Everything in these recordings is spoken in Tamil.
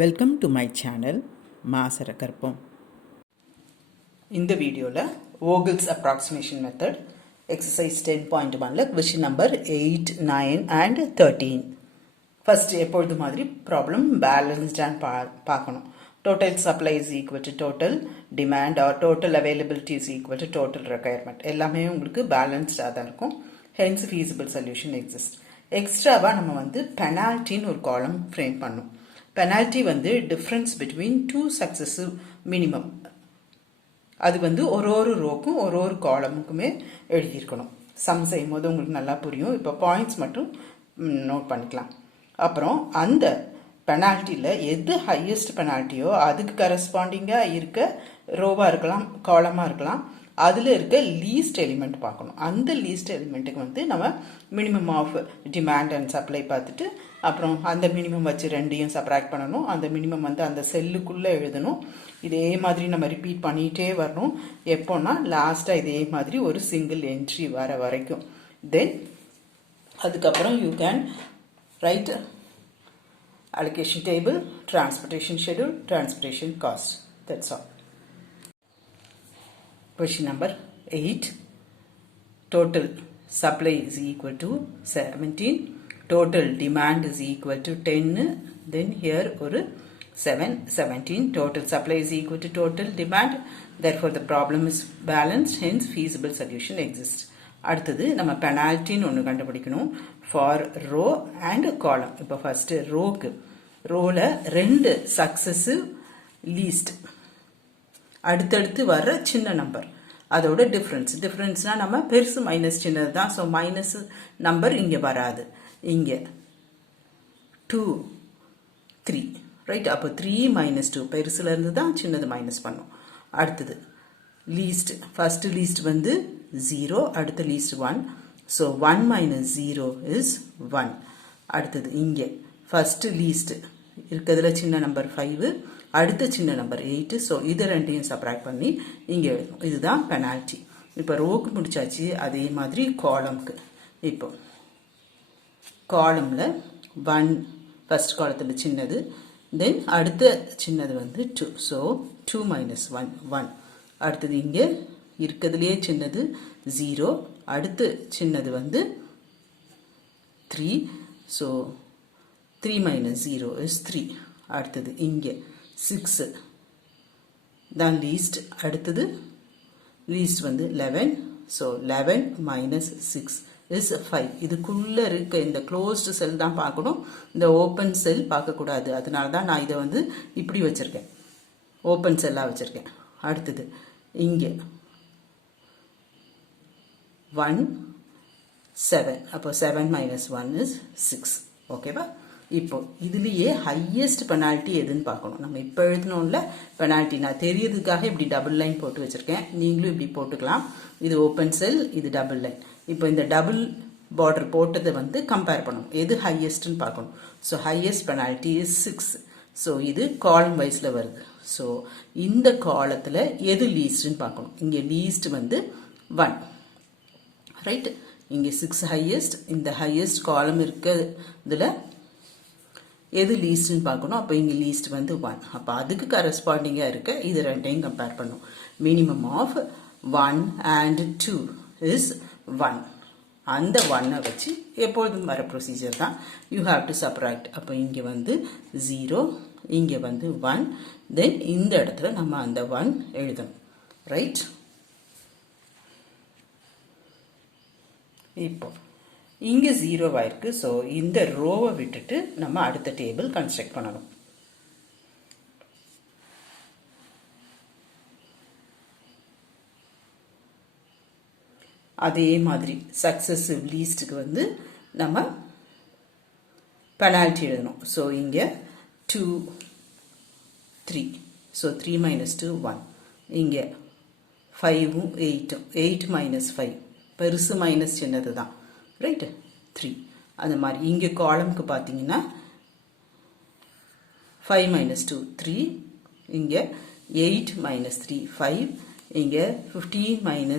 வெல்கம் டு மை சேனல் மாசர கற்போம். இந்த வீடியோவில் Vogel's approximation method exercise 10.1 question number 8, 9 and 13. First எப்பொழுது மாதிரி ப்ராப்ளம் பேலன்ஸ்ட் அண்ட் பார்க்கணும். Total supply is equal to total demand or total availability is equal to total requirement. எல்லாமே உங்களுக்கு பேலன்ஸ்டாக தான் இருக்கும். Hence feasible solution exists. எக்ஸ்ட்ராவாக நம்ம வந்து பெனால்ட்டின்னு ஒரு காலம் ஃப்ரேம் பண்ணணும். பெனால்ட்டி வந்து difference between two successive minimum. அது வந்து ஒரு ரோக்கும் ஒரு காலமுக்குமே எழுதியிருக்கணும். சம் செய்யும் போது உங்களுக்கு நல்லா புரியும். இப்போ பாயிண்ட்ஸ் மட்டும் நோட் பண்ணிக்கலாம். அப்புறம் அந்த பெனால்ட்டியில் எது ஹையஸ்ட் பெனால்ட்டியோ அதுக்கு கரஸ்பாண்டிங்காக இருக்க ரோவாக இருக்கலாம், காலமாக இருக்கலாம். அதில் இருக்க லீஸ்ட் எலிமெண்ட் பார்க்கணும். அந்த லீஸ்ட் எலிமெண்ட்டுக்கு வந்து நம்ம minimum of demand and supply பார்த்துட்டு அப்புறம் அந்த மினிமம் வச்சு ரெண்டையும் சப்ராக்ட் பண்ணணும். அந்த மினிமம் வந்து அந்த செல்லுக்குள்ளே எழுதணும். இதே மாதிரி நம்ம ரிப்பீட் பண்ணிகிட்டே வரணும். எப்போன்னா லாஸ்ட்டாக இதே மாதிரி ஒரு சிங்கிள் என்ட்ரி வர வரைக்கும். தென் அதுக்கப்புறம் you can write allocation table, transportation schedule, transportation cost. That's all. Question number 8. Total supply is equal to 17. Total demand is equal to 10. Then here ஒரு 7, 17. Total supply is equal to total demand. Therefore the problem is balanced. Hence feasible solution exists. அடுத்தது நம்ம பெனால்ட்டின்னு ஒன்று கண்டுபிடிக்கணும். ஃபார் ரோ அண்ட் காலம். இப்போ ஃபர்ஸ்ட் ரோவில் 2 சக்சஸிவ் லீஸ்ட் அடுத்தடுத்து வர்ற சின்ன நம்பர், அதோட டிஃப்ரென்ஸ்னால் நம்ம பெருசு மைனஸ் சின்னது தான். ஸோ மைனஸ் நம்பர் இங்கே வராது. இங்கே 2, 3 ரைட். அப்போ 3 - 2 பெருசுலேருந்து தான் சின்னது மைனஸ் பண்ணும். அடுத்தது லீஸ்ட், ஃபர்ஸ்ட் லீஸ்ட் வந்து 0, அடுத்த லீஸ்ட் 1. So 1 - 0 is 1. அடுத்தது இங்கே ஃபர்ஸ்ட் லீஸ்ட் இருக்கிறதுல சின்ன நம்பர் 5, அடுத்த சின்ன நம்பர் 8. ஸோ இது ரெண்டையும் சப்ராக்ட் பண்ணி இங்கே எழுதணும். இதுதான் பெனால்ட்டி. இப்போ ரோக்கு முடிச்சாச்சு. அதே மாதிரி காலம்க்கு. இப்போ காலமில் 1 ஃபர்ஸ்ட் காலத்தில் சின்னது, தென் அடுத்த சின்னது வந்து 2. ஸோ 2 - 1 1. அடுத்தது இங்கே இருக்கிறதுலையே சின்னது 0, அடுத்து சின்னது வந்து 3. So 3 - 0 is 3. அடுத்தது இங்கே 6 தான் லீஸ்ட். அடுத்தது லீஸ்ட் வந்து 11. So 11 - 6 is 5. இதுக்குள்ளே இருக்க இந்த க்ளோஸ்டு செல் தான் பார்க்கணும், இந்த ஓப்பன் செல் பார்க்கக்கூடாது. அதனால தான் நான் இதை வந்து இப்படி வச்சுருக்கேன், ஓப்பன் செல்லாக வச்சுருக்கேன். அடுத்தது இங்கே 1 7. அப்போ 7 - 1 இஸ் 6. ஓகேவா? இப்போ இதுலேயே ஹையஸ்ட் பெனால்ட்டி எதுன்னு பார்க்கணும். நம்ம இப்போ எழுதணும்ல பெனால்ட்டி, நான் தெரியறதுக்காக இப்படி டபுள் லைன் போட்டு வச்சுருக்கேன். நீங்களும் இப்படி போட்டுக்கலாம். இது ஓப்பன் செல், இது டபுள் லைன். இப்போ இந்த டபுள் பார்டர் போட்டதை வந்து கம்பேர் பண்ணணும், எது ஹையஸ்ட்னு பார்க்கணும். So highest penalty is 6. So இது காலம் வைஸில் வருது. ஸோ இந்த காலத்தில் எது லீஸ்ட்னு பார்க்கணும். இங்கே லீஸ்ட் வந்து 1 ரைட். இங்கே 6 ஹையஸ்ட், இந்த ஹையஸ்ட் காலம் இருக்கிறதுல எது லீஸ்ட்னு பார்க்கணும். அப்போ இங்கே லீஸ்ட் வந்து 1. அப்போ அதுக்கு கரஸ்பாண்டிங்காக இருக்க இது ரெண்டையும் கம்பேர் பண்ணும். Minimum of 1 and 2 is 1. அந்த 1-ஐ வச்சு எப்பொழுதும் வர ப்ரொசீஜர் தான். You have to subtract. அப்போ இங்கே வந்து 0, இங்கே வந்து 1. தென் இந்த இடத்துல நம்ம அந்த 1 எழுதணும். ரைட். இப்போ இங்கே 0 ஆயிருக்கு. ஸோ இந்த ரோவை விட்டுட்டு நம்ம அடுத்த டேபிள் கன்ஸ்ட்ரக்ட் பண்ணணும். அதே மாதிரி சக்சஸிவ் லீஸ்ட்டுக்கு வந்து நம்ம பெனால்ட்டி எழுதணும். ஸோ இங்கே 2, 3. ஸோ 3 - 2 1. இங்கே 5, 8. 8 - 5 பெருசு மைனஸ் சின்னது தான் ரைட்டு. 3. அந்த மாதிரி இங்கே காலம்க்கு பார்த்தீங்கன்னா 5 - 2 3. இங்கே 8 - 3 5. இங்கே 15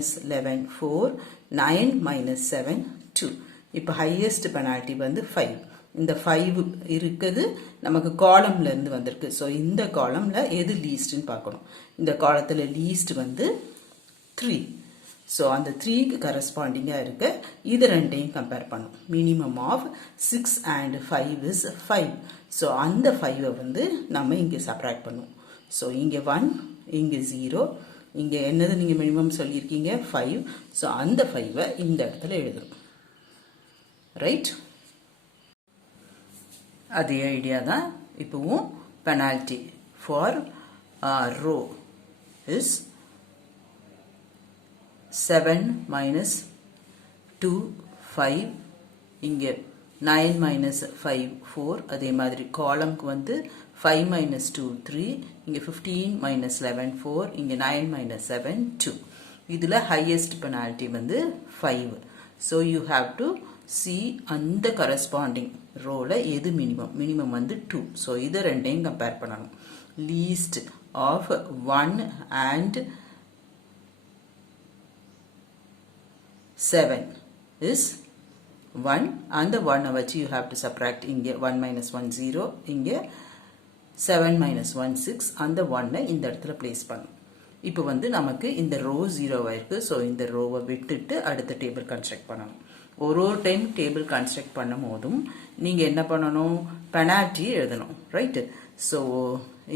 - 11 4. 9 - 7 2. இப்போ ஹையஸ்ட் பெனால்ட்டி வந்து 5. இந்த 5 இருக்குது நமக்கு காலம்ல இருந்து வந்திருக்கு. ஸோ இந்த காலம்ல எது லீஸ்ட்னு பார்க்கணும். இந்த காலத்தில் லீஸ்ட் வந்து 3. ஸோ அந்த 3க்கு கரஸ்பாண்டிங்காக இருக்க இது ரெண்டையும் கம்பேர் பண்ணும். Minimum of 6 and 5 is 5. So அந்த 5ஐ வந்து நம்ம இங்கே சப்ராக்ட் பண்ணுவோம். ஸோ இங்கே 1, இங்கே 0, இங்கே என்னது நீங்கள் மினிமம் சொல்லியிருக்கீங்க 5. ஸோ அந்த 5ஐ இந்த இடத்துல எழுதுறோம். ரைட், அதே ஐடியா தான் இப்போவும். Penalty for row is 7 minus 2 5, இங்கே 9 minus 5 4. அதே மாதிரி காலம்க்கு வந்து 5 minus 2 3, இங்கே 15 minus 11 4, இங்கே 9 minus 7 2. இதில் ஹையஸ்ட் பெனால்டி வந்து 5. So you have to see அந்த கரஸ்பாண்டிங் ரோவில் எது மினிமம் வந்து 2. ஸோ இதை ரெண்டையும் கம்பேர் பண்ணணும். Least of 1 and 7 is 1. அந்த 1 வச்சு you have to subtract. இங்கே 1 minus 1 0, இங்கே 7 minus 1 6. அந்த 1 இந்த இடத்துல பிளேஸ் பண்ணும். இப்போ வந்து நமக்கு இந்த ரோ 0 ஆயிருக்கு. ஸோ இந்த ரோவை விட்டுட்டு அடுத்த டேபிள் கன்ஸ்ட்ரக்ட் பண்ணணும். ஒரு டைம் டேபிள் கன்ஸ்ட்ரக்ட் பண்ணும் போதும் நீங்கள் என்ன பண்ணணும், பெனால்ட்டி எழுதணும். ரைட்டு, ஸோ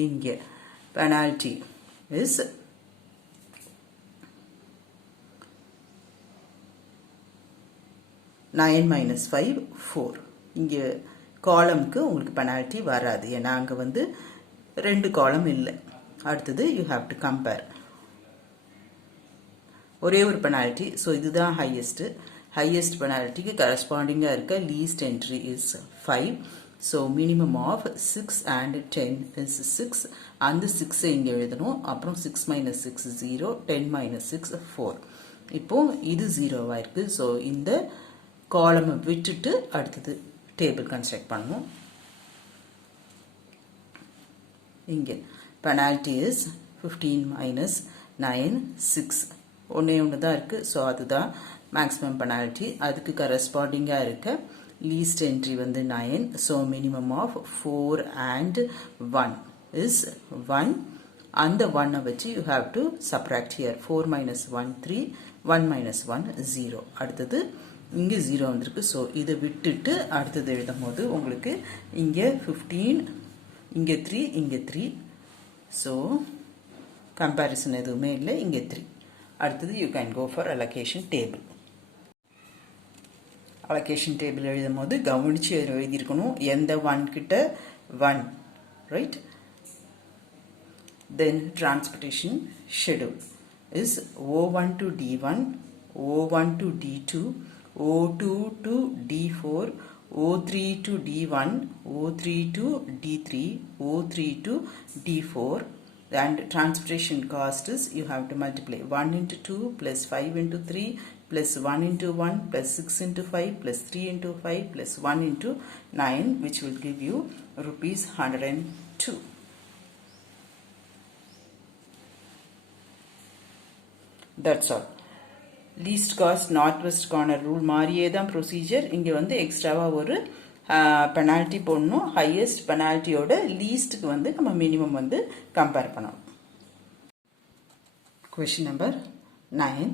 இங்கே பெனால்ட்டி இஸ் 9 minus 5 4. இங்கே காலம்க்கு உங்களுக்கு பெனால்ட்டி வராது, ஏன்னா அங்கே வந்து 2 காலம் இல்லை. அடுத்தது யூ ஹாவ் டு கம்பேர். ஒரே ஒரு பெனால்ட்டி. ஸோ இதுதான் ஹையஸ்ட் பெனால்ட்டிக்கு கரஸ்பாண்டிங்காக இருக்க least entry is 5. So minimum of 6 and 10 is 6. அந்த 6ஐ இங்கே எழுதணும். அப்புறம் 6 minus 6 0, 10 minus 6 4. இப்போ இது 0 இருக்கு. ஸோ இந்த காலமை விட்டுட்டு அடுத்தது டேபிள் கன்ஸ்ட்ரக்ட் பண்ணுவோம். இங்கே பெனால்ட்டி இஸ் 15 minus 9 6. ஒன்று தான் இருக்குது. ஸோ அதுதான் மேக்ஸிமம் பெனால்ட்டி. அதுக்கு கரஸ்பாண்டிங்காக இருக்க லீஸ்ட் என்ட்ரி வந்து 9. So minimum of 4 and 1 is 1. அந்த 1ஐ வச்சு you have to subtract here. 4 minus 1 3, 1 minus 1 0. அடுத்தது இங்கே 0 வந்திருக்கு. ஸோ இதை விட்டுட்டு அடுத்தது எழுதும் போது உங்களுக்கு இங்கே 15, இங்கே 3, இங்கே 3. ஸோ கம்பேரிசன் எதுவுமே இல்லை, இங்கே 3. அடுத்தது you can go for allocation table. Allocation table எழுதும் போது கவனித்து எழுதியிருக்கணும் எந்த 1 கிட்ட 1. Right, then transportation schedule is O1 to D1, O1 to D2, O2 to D4, O3 to D1, O3 to D3, O3 to D4. And transportation cost is you have to multiply 1 into 2 plus 5 into 3 plus 1 into 1 plus 6 into 5 plus 3 into 5 plus 1 into 9, which will give you rupees 102. That's all. Least cost northwest corner rule மாதிரியே தான் ப்ரொசீஜர். இங்கே வந்து எக்ஸ்ட்ராவாக ஒரு பெனால்ட்டி போடணும். ஹையஸ்ட் பெனால்ட்டியோட லீஸ்ட்டுக்கு வந்து நம்ம மினிமம் வந்து கம்பேர் பண்ணணும். Question number 9.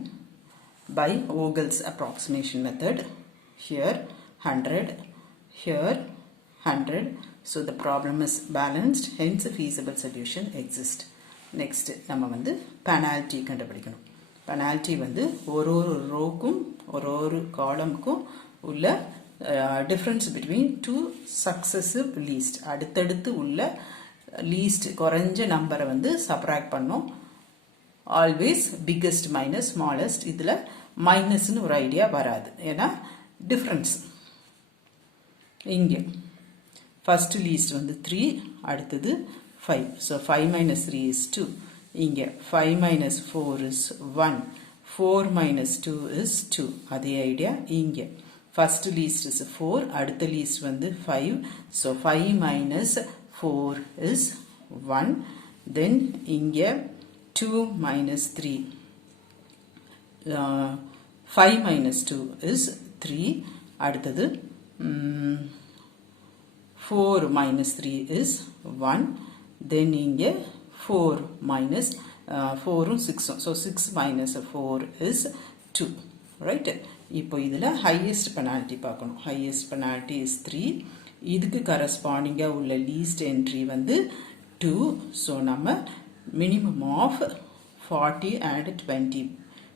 By Vogel's approximation method, here 100, here 100. So the problem is balanced, hence a feasible solution exists. Next நம்ம வந்து பெனால்ட்டி கண்டுபிடிக்கணும். பெனால்ட்டி வந்து ஒரு ரோக்கும் ஒரு காலமுக்கும் உள்ள difference between two successive least. அடுத்தடுத்து உள்ள least குறைஞ்ச நம்பரை வந்து சப்ராக்ட் பண்ணோம். Always biggest minus smallest. இதில் மைனஸ்னு ஒரு ஐடியா வராது, ஏன்னா டிஃப்ரென்ஸ். இங்கே ஃபர்ஸ்ட் லீஸ்ட் வந்து 3, அடுத்தது 5. So 5 minus 3 is 2. இங்கே 5 minus 4 is 1. 4 minus 2 is 2. அதே ஐடியா இங்கே. ஃபர்ஸ்ட் லீஸ்ட் இஸ் 4, அடுத்த லீஸ்ட் வந்து 5. So 5 minus 4 is 1. தென் இங்கே 2 minus 3. 5 minus 2 is 3. அடுத்தது 4 minus 3 is 1. Then இங்கே 4 minus 4 6. So 6 minus 4 is 2. Right? இப்போ இதில் highest penalty பார்க்கணும். Highest penalty is 3. இதுக்கு corresponding உள்ள least entry வந்து 2. So நம்ம minimum of 40 and 20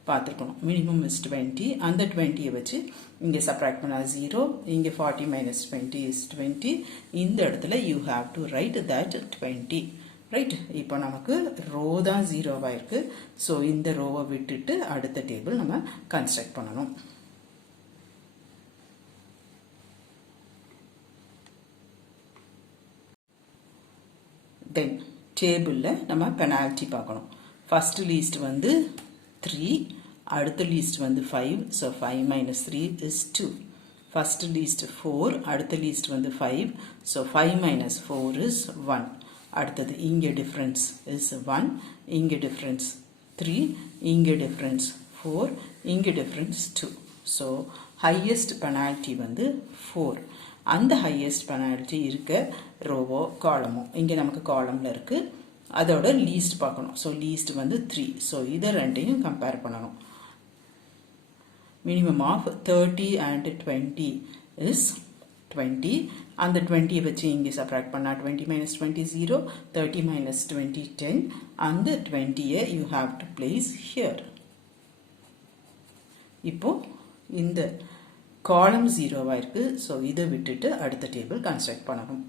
பார்த்துருக்கணும். minimum is 20. அந்த 20 வச்சு இங்கே subtract பண்ணா 0. இங்கே 40 minus 20 is 20. இந்த இடத்துல you have to write that 20. Right? இப்போ நமக்கு ரோ தான் 0 இருக்கு. ஸோ இந்த ரோவை விட்டுட்டு அடுத்த டேபிள் நம்ம கன்ஸ்ட்ரக்ட் பண்ணணும். தென் டேபிளில் நம்ம பெனால்ட்டி பார்க்கணும். ஃபர்ஸ்ட் லீஸ்ட் வந்து 3, அடுத்த லீஸ்ட் வந்து 5. So 5 minus 3 is 2. First least 4, அடுத்த லீஸ்ட் வந்து 5. So 5 minus 4 is 1. அடுத்தது இங்கே டிஃப்ரென்ஸ் இஸ் 1, இங்கே டிஃப்ரென்ஸ் 3, இங்கே டிஃப்ரென்ஸ் 4, இங்கே டிஃப்ரென்ஸ் 2. ஸோ ஹையஸ்ட் பெனால்ட்டி வந்து 4. அந்த ஹையஸ்ட் பெனால்ட்டி இருக்க ரோவோ காலமோ இங்கே நமக்கு காலமில் இருக்குது. அதோட லீஸ்ட் பார்க்கணும். ஸோ லீஸ்ட் வந்து 3. ஸோ இதை ரெண்டையும் கம்பேர் பண்ணணும். Minimum of 30 and 20 is 20. அந்த 20 வச்சு இங்கே சப்ராக்ட் பண்ணா 20 minus 20 0, 30 minus 20 10. அந்த 20யை you have to place here. இப்போ இந்த காலம் 0 இருக்கு. ஸோ இதை விட்டுட்டு அடுத்த டேபிள் கன்ஸ்ட்ரக்ட் பண்ணணும்.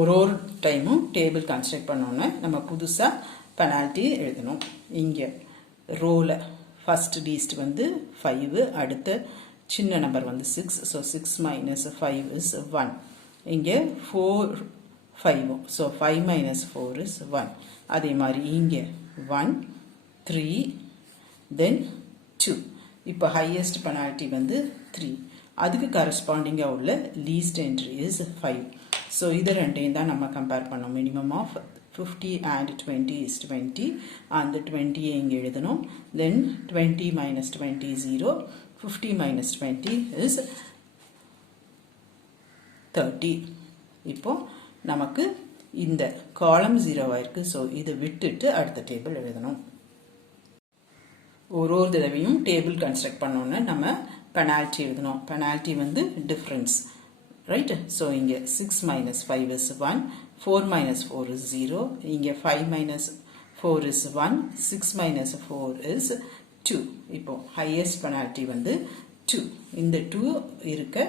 ஒரு டைமும் டேபிள் கன்ஸ்ட்ரக்ட் பண்ணோன்னே நம்ம புதுசாக பெனால்ட்டி எழுதணும். இங்கே ரோவில் ஃபர்ஸ்ட் லீஸ்ட் வந்து 5, அடுத்த சின்ன நம்பர் வந்து 6. So 6 minus 5 is 1. இங்கே 4 5. So 5 minus 4 is 1. அதே மாதிரி இங்கே 1 3 then 2. இப்போ ஹையஸ்ட் பெனால்ட்டி வந்து 3. அதுக்கு கரஸ்பாண்டிங்காக உள்ள லீஸ்ட் என்ட்ரி இஸ் 5. ஸோ இது ரெண்டையும் தான் நம்ம கம்பேர் பண்ணோம். Minimum of 50 and 20 is 20. அந்த 20யை இங்கே எழுதணும். தென் 20 minus 20 0. 50 minus 20 is 30. இப்போ நமக்கு இந்த காலம் 0 இருக்கு. ஸோ இதை விட்டுட்டு அடுத்த டேபிள் எழுதணும். ஒரு தடவையும் டேபிள் கன்ஸ்ட்ரக்ட் பண்ணோன்னு நம்ம பெனால்ட்டி எழுதணும். பெனால்ட்டி வந்து டிஃப்ரென்ஸ். ரைட்? ஸோ இங்கே 6 minus 5 is 1, 4 minus 4 is 0, இங்கே 5 minus 4 is 1, 6 minus 4 is 2. இப்போ ஹையஸ்ட் பெனால்ட்டி வந்து 2. இந்த 2 இருக்க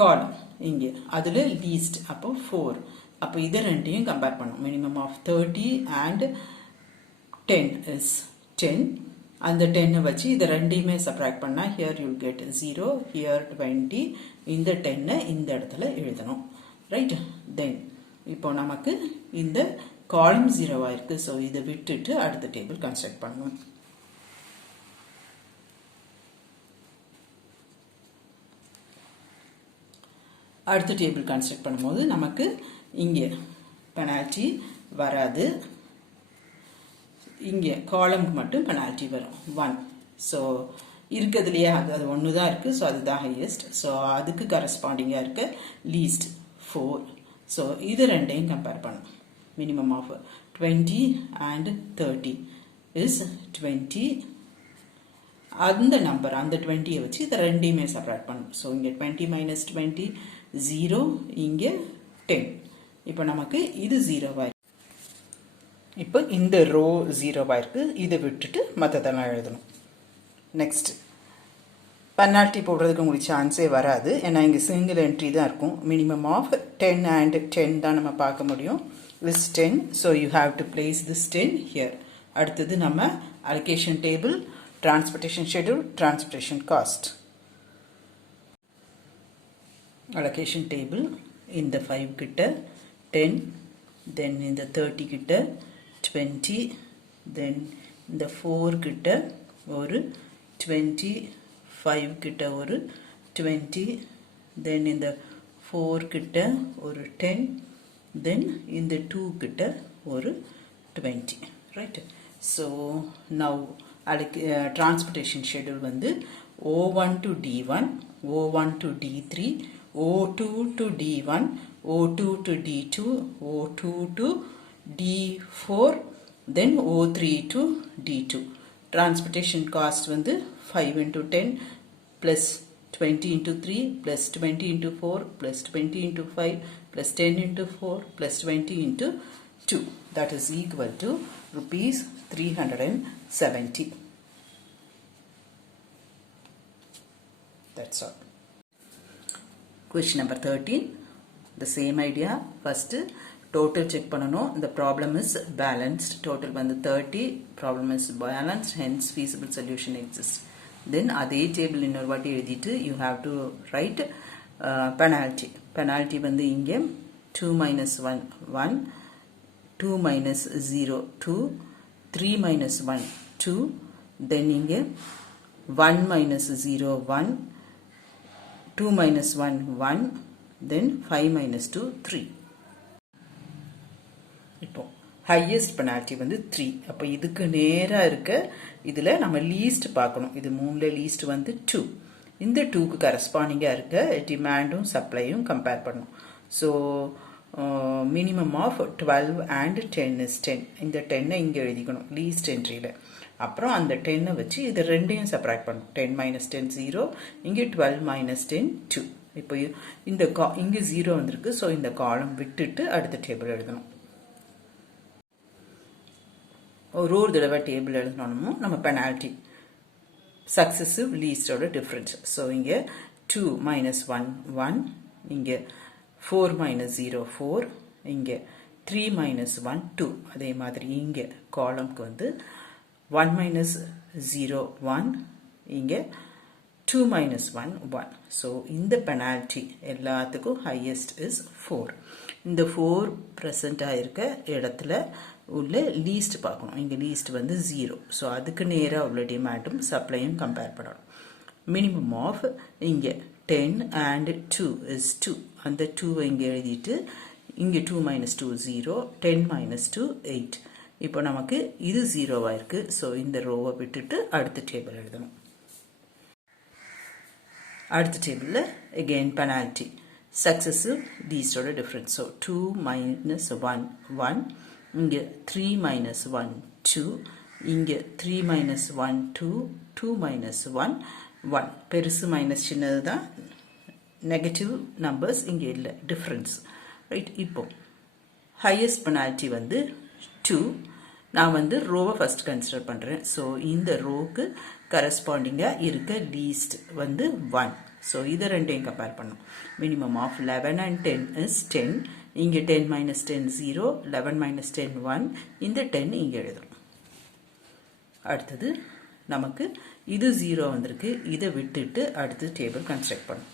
காலம் இங்கே அதில் லீஸ்ட் அப்போ 4. அப்போ இதை ரெண்டையும் கம்பேர் பண்ணும். Minimum of 30 and 10 is 10. அந்த 10 வச்சு இதை ரெண்டையுமே சப்ராக்ட் பண்ணால் ஹியர் யூல் கெட் 0, ஹியர் 20. இந்த 10 இந்த இடத்துல எழுதணும். ரைட்? தென் இப்போ நமக்கு இந்த காலம் 0 இருக்கு. ஸோ இதை விட்டுட்டு அடுத்த டேபிள் கன்ஸ்ட்ரக்ட் பண்ணணும். அடுத்த டேபிள் கன்ஸ்ட்ரக்ட் பண்ணும்போது நமக்கு இங்கே பெனால்ட்டி வராது. இங்கே காலம்க்கு மட்டும் பெனால்ட்டி வரும் 1. ஸோ இருக்கிறதுலையே அது ஒன்று தான் இருக்குது. ஸோ அதுதான் ஹையஸ்ட். ஸோ அதுக்கு கரஸ்பாண்டிங்காக இருக்க லீஸ்ட் 4. ஸோ இது ரெண்டையும் கம்பேர் பண்ணும். Minimum of 20 and 30 is 20. அந்த நம்பர் அந்த 20யை வச்சு இதை ரெண்டையுமே சப்ராக்ட் பண்ணும். ஸோ இங்கே 20 minus 20 0, இங்கே 10. இப்போ நமக்கு இது 0 இப்போ இந்த ரோ 0 இருக்கு. இதை விட்டுட்டு மற்றதெல்லாம் எழுதணும். நெக்ஸ்ட் பெனால்ட்டி போடுறதுக்கு உங்களுக்கு சான்ஸே வராது. ஏன்னா இங்கே சிங்கிள் என்ட்ரி தான் இருக்கும். மினிமம் ஆஃப் 10 and 10 தான் நம்ம பார்க்க முடியும். Is 10. So you have to place this 10 here. அடுத்தது நம்ம allocation table, transportation schedule, transportation cost. Allocation table இந்த 5 கிட்ட 10, தென் இந்த 30 கிட்ட 20, தென் இந்த 4 கிட்ட ஒரு 20, 5 கிட்ட ஒரு 20, தென் இந்த 4 கிட்ட ஒரு 10, தென் இந்த 2 கிட்ட ஒரு 20. Right? So now transportation schedule வந்து O1 to D1, O1 to D3, O2 to D1, O2 to D2, O2 to D4, then O3 to D2. Transportation cost வந்து 5 into 10 plus 20 into 3 plus 20 into 4 plus 20 into 5 plus 10 into 4 plus 20 into 2. That is equal to rupees 370. That's all. Question number 13. The same idea. First, total check பண்ணனும். The problem is balanced. Total வந்து 30. Problem is balanced. Hence, feasible solution exists. Then, அதே table இன்னொரு வாட்டி எழுதிட்டு, you have to write penalty. Penalty வந்து இங்கே 2 minus 1, 1. 2 minus 0, 2. 3 minus 1, 2. Then இங்கே 1 minus 0, 1. 2 minus 1, 1. Then 5 minus 2, 3. இப்போ highest penalty வந்து 3. அப்போ இதுக்கு நேரா இருக்க இதில் நம்ம least பார்க்கணும். இது மூணுல least வந்து 2. இந்த 2க்கு கரஸ்பாண்டிங்கா இருக்க டிமாண்டும் சப்ளையும் கம்பேர் பண்ணணும். So minimum of 12 and 10 is 10. இந்த 10 இங்கே எழுதிக்கணும் least entryல. அப்புறம் அந்த 10 வச்சு இது ரெண்டையும் சப்ராக்ட் பண்ணணும். 10 minus 10 0, இங்கே 12 minus 10 2. இப்போ இந்த இங்கே 0 வந்திருக்கு. ஸோ இந்த காலம் விட்டுட்டு அடுத்த டேபிள் எழுதணும். ஒரு தடவை டேபிள் எழுதணும். நம்ம பெனால்டி சக்சஸிவ் லீஸ்டோட டிஃபரன்ஸ். ஸோ இங்கே 2 minus 1 1, இங்கே 4 minus 0 4, இங்கே 3 minus 1 2. அதே மாதிரி இங்கே காலம்க்கு வந்து 1 minus 0 1, இங்கே 2 minus 1 1. ஸோ இந்த பெனால்டி எல்லாத்துக்கும் ஹையஸ்ட் இஸ் 4. இந்த 4 ப்ரெசண்டாக இருக்க இடத்துல உள்ள லீஸ்ட் பார்க்கணும். இங்கே லீஸ்ட் வந்து 0. ஸோ அதுக்கு நேராக உள்ள டிமாண்டும் சப்ளையும் கம்பேர் பண்ணணும். மினிமம் ஆஃப் இங்கே 10 and 2 is 2. அந்த 2 இங்கே எழுதிட்டு இங்கே 2 minus 2 0, 10 minus 2 8. இப்போ நமக்கு இது 0 இருக்கு. ஸோ இந்த ரோவை விட்டுட்டு அடுத்த டேபிள் எழுதணும். அடுத்த டேபிளில் again penalty successive லீஸ்டோட டிஃபரன்ஸ். ஸோ 2 minus 1 1, இங்கே 3 minus 1 2, இங்கே 3 minus 1 2, 2 minus 1 1. பெருசு மைனஸ் சின்னது தான், நெகட்டிவ் நம்பர்ஸ் இங்கே இல்லை, டிஃப்ரென்ஸ் ரைட். இப்போ ஹையஸ்ட் பெனால்ட்டி வந்து 2. நான் வந்து ரோவை ஃபஸ்ட் கன்சிடர் பண்ணுறேன். ஸோ இந்த ரோவுக்கு கரஸ்பாண்டிங்காக இருக்க லீஸ்ட் வந்து 1. ஸோ இதை ரெண்டையும் கம்பேர் பண்ணும். Minimum of 11 and 10 is 10. இங்கே 10 minus 10 0, 11 minus 10 1. இந்த 10 இங்கே எழுதணும். அடுத்தது நமக்கு இது 0 வந்திருக்கு. இதை விட்டுட்டு அடுத்து டேபிள் கன்ஸ்ட்ரக்ட் பண்ணும்.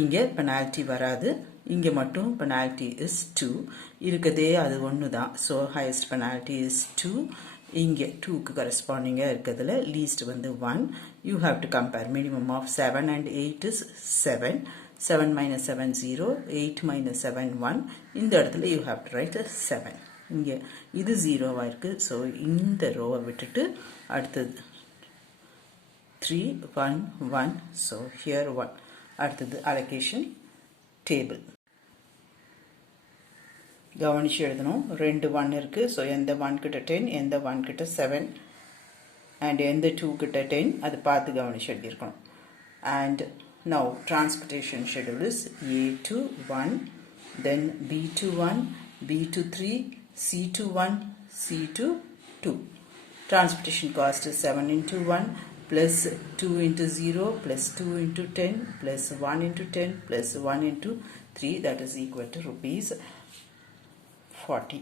இங்கே பெனால்ட்டி வராது. இங்கே மட்டும் பெனால்ட்டி இஸ் 2. இருக்கதே அது ஒன்று தான். So highest penalty is 2. இங்கே 2க்கு கரஸ்பாண்டிங்காக இருக்கிறதுல லீஸ்ட் வந்து 1. You have to compare. Minimum of 7 and 8 is 7. 7 minus 7 0, 8 minus 7 1. இந்த இடத்துல யூ ஹாவ் டு ரைட் 7. இங்கே இது 0 இருக்கு. ஸோ இந்த ரோவை விட்டுட்டு அடுத்தது 3 1 1. So here 1. அடுத்தது அலோகேஷன் டேபிள் கவனிச்சு எழுதணும். 2 1 இருக்கு. ஸோ எந்த 1 கிட்ட 10, எந்த 1 கிட்ட 7 அண்ட் எந்த 2 கிட்ட 10 அது பார்த்து கவனிச்சு எழுதியிருக்கணும். And now transportation schedule is A2 1, then B2 1, B2 3, C2 1, C2 2. Transportation cost is 7 into 1 plus 2 into 0 plus 2 into 10 plus 1 into 10 plus 1 into 3. That is equal to rupees 40.